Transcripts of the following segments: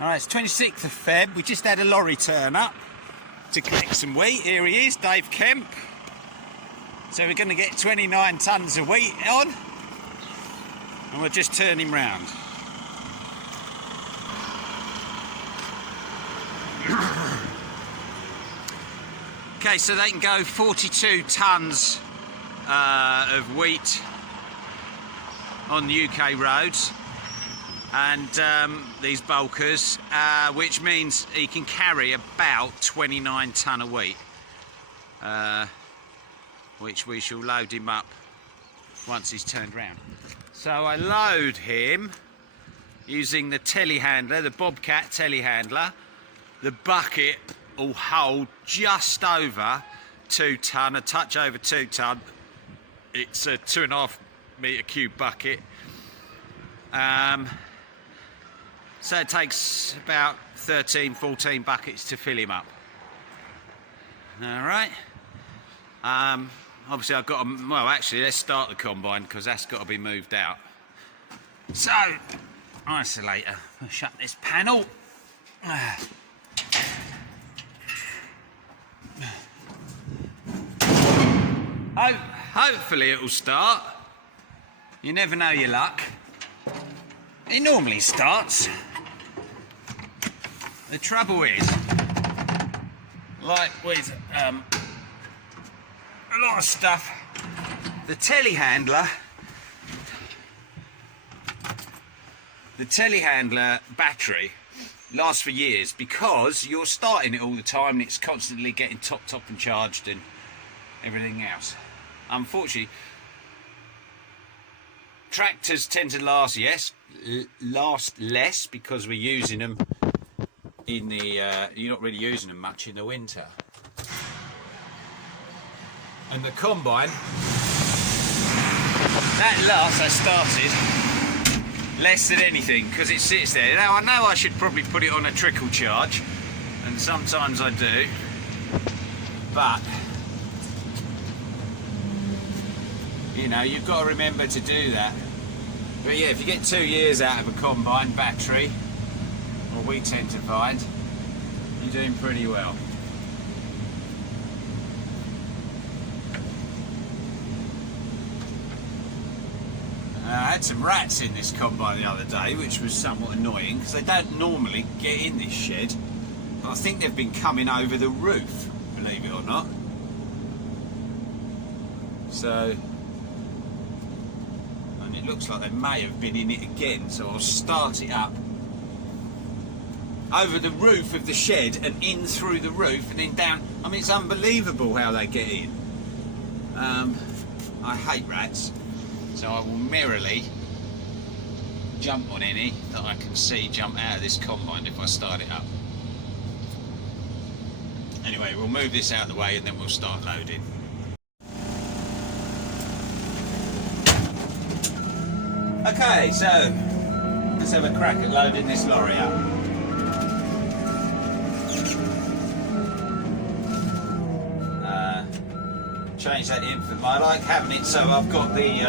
Alright, it's 26th of Feb. We just had a lorry turn up to collect some wheat. Here he is, Dave Kemp. So we're going to get 29 tonnes of wheat on, and we'll just turn him round. Okay, so they can go 42 tonnes of wheat on the UK roads, and these bulkers, which means he can carry about 29 tonne of wheat, which we shall load him up once he's turned round. So I load him using the telehandler, the Bobcat telehandler. The bucket will hold just over 2 tonne, a touch over 2 tonne. It's a 2.5 metre cube bucket. So it takes about 13, 14 buckets to fill him up. Alright. Obviously I've got to, well actually let's start the combine because that's got to be moved out. So, isolator, I'll shut this panel. Hopefully it'll start. You never know your luck. It normally starts. The trouble is, like with a lot of stuff, the telehandler battery lasts for years because you're starting it all the time and it's constantly getting topped up and charged and everything else. Unfortunately, tractors tend to last less because we're using them in the you're not really using them much in the winter. And the combine that started less than anything because it sits there. Now I know I should probably put it on a trickle charge, and sometimes I do, but you know, you've got to remember to do that. But yeah, if you get 2 years out of a combine battery, or we tend to find, you're doing pretty well. I had some rats in this combine the other day, which was somewhat annoying because they don't normally get in this shed. But I think they've been coming over the roof, believe it or not. So, and it looks like they may have been in it again, so I'll start it up over the roof of the shed and in through the roof and then down. I mean, it's unbelievable how they get in. I hate rats, so I will merrily jump on any that I can see jump out of this combine if I start it up. Anyway, we'll move this out of the way and then we'll start loading. Okay, so let's have a crack at loading this lorry up. Change that in for I like having it so I've got the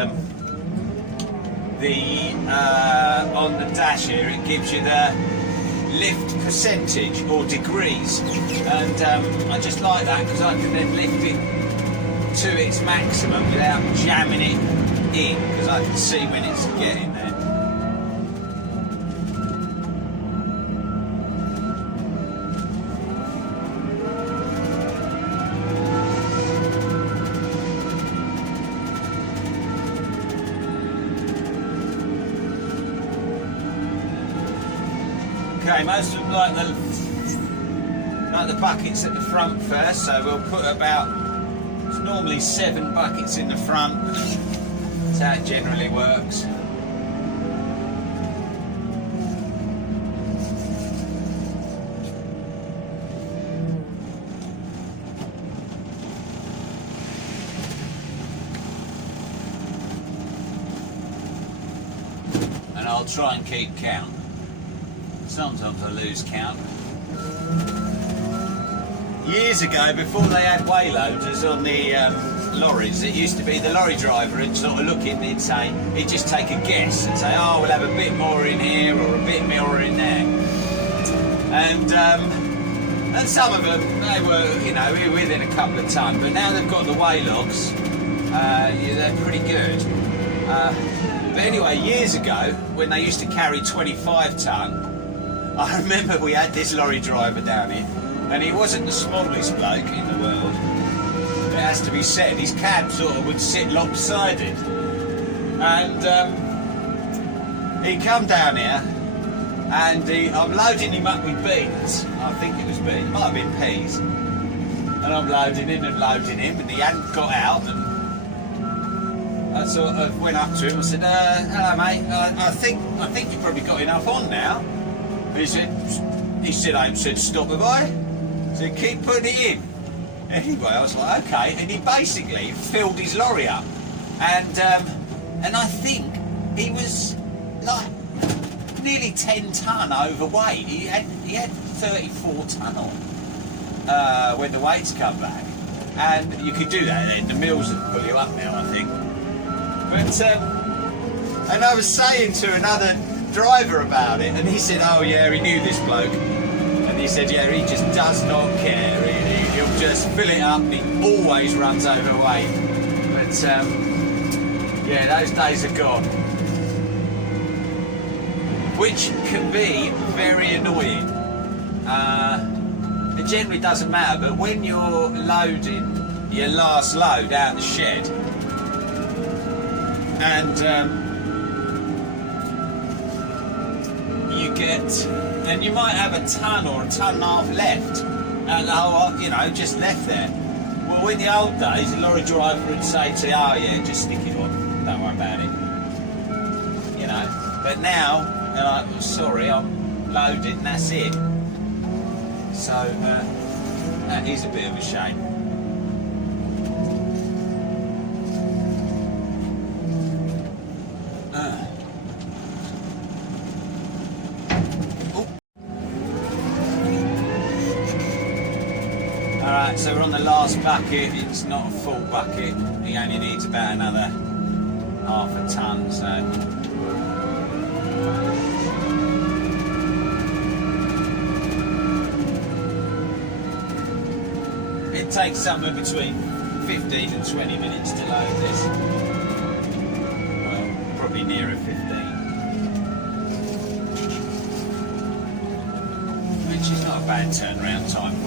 on the dash here it gives you the lift percentage or degrees, and I just like that because I can then lift it to its maximum without jamming it in because I can see when it's getting there. Okay, most of them like the buckets at the front first, so we'll put about, it's normally 7 buckets in the front. That's how it generally works. And I'll try and keep count. Sometimes I lose count. Years ago, before they had wayloaders on the lorries, it used to be the lorry driver would sort of look in, he'd say, he'd just take a guess and say, oh, we'll have a bit more in here or a bit more in there. And some of them, they were, you know, within a couple of tonne, but now they've got the weigh logs, yeah, they're pretty good. But anyway, years ago, when they used to carry 25 tonne, I remember we had this lorry driver down here, and he wasn't the smallest bloke in the world. It has to be said, his cab sort of would sit lopsided. And he come down here, and I'm loading him up with beans. I think it was beans, it might have been peas. And I'm loading him, and he hadn't got out. And I sort of went up to him and said, "Hello, mate. I think you've probably got enough on now." But he said, "I haven't said stop, have I?" So keep putting it in. Anyway, I was like, okay, and he basically filled his lorry up, and I think he was like nearly 10 tonne overweight. He had 34 tonne on when the weights come back, and you could do that then. The mills would pull you up now, I think. But and I was saying to another driver about it, and he said, "Oh yeah, he knew this bloke." He said, yeah, he just does not care. He'll just fill it up, and he always runs overweight. But yeah, those days are gone. Which can be very annoying. It generally doesn't matter, but when you're loading your last load out the shed, and and you might have a tonne or a tonne and a half left, and you know, just left there. Well, in the old days, the lorry driver would say to you, "Oh yeah, just stick it on, don't worry about it." You know, but now they're like, "Well, sorry, I'm loaded, and that's it." So that is a bit of a shame. Alright, so we're on the last bucket. It's not a full bucket. He only needs about another half a tonne, so it takes somewhere between 15 and 20 minutes to load this. Well, probably nearer 15. Which is not a bad turnaround time.